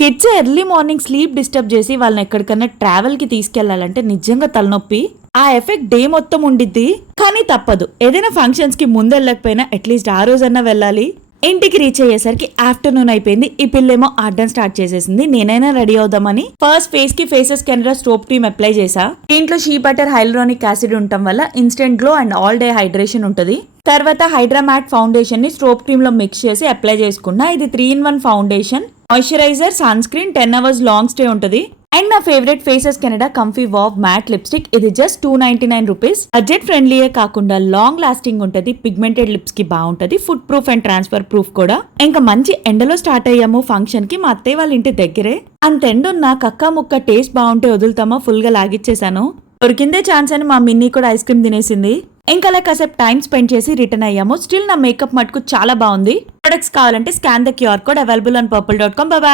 Kids early morning sleep disturb చేసి వాళ్ళని ఎక్కడికన్నా ట్రావెల్కి తీసుకెళ్ళాలంటే నిజంగా తలనొప్పి. ఆ ఎఫెక్ట్ డే మొత్తం ఉండిద్ది. కానీ తప్పదు. ఏదైనా ఫంక్షన్స్కి ముందు వెళ్ళకపోయినా అట్లీస్ట్ ఆ రోజన్నా వెళ్ళాలి. ఇంటికి రీచ్ అయ్యేసరికి ఆఫ్టర్నూన్ అయిపోయింది. ఈ పిల్లేమో ఆడడం స్టార్ట్ చేసేసింది. నేనైనా రెడీ అవుదామని ఫస్ట్ ఫేస్కి faces Canada stop cream apply చేసా దీంట్లో షీ బటర్ హైలరానిక్ యాసిడ్ ఉండటం వల్ల instant glow and all day hydration ఉంటుంది. తర్వాత హైడ్రామాట్ ఫౌండేషన్ని స్ట్రోప్ క్రీమ్లో మిక్స్ చేసి అప్లై చేసుకున్నా. ఇది three in one foundation moisturizer sunscreen ten hours long stay ఉంటుంది. అండ్ నా favourite faces Canada comfy wow matte lipstick ఇది just two ninety nine rupees budget ఫ్రెండ్లీయే కాకుండా long lasting ఉంటుంది. పిగ్మెంటెడ్ లిప్స్కి బాగుంటుంది. Food proof and transfer proof కూడా. ఇంకా మంచి ఎండలో స్టార్ట్ అయ్యాము ఫంక్షన్కి మా అత్తయ్య వాళ్ళ ఇంటి దగ్గరే. అంత ఎండున్న కక్క ముక్క టేస్ట్ బాగుంటే వదులుతామా? ఫుల్గా లాగిచ్చేసాను. దొరికిందే ఛాన్స్ అని మా మిన్నీ కూడా ఐస్ క్రీమ్ తినేసింది. ఇంకా అలా కాసేపు టైం స్పెండ్ చేసి రిటర్న్ అయ్యాము. స్టిల్ నా మేకప్ మటుకు చాలా బాగుంది. ప్రొడక్ట్స్ కావాలంటే scan the QR code available on purple dot com bye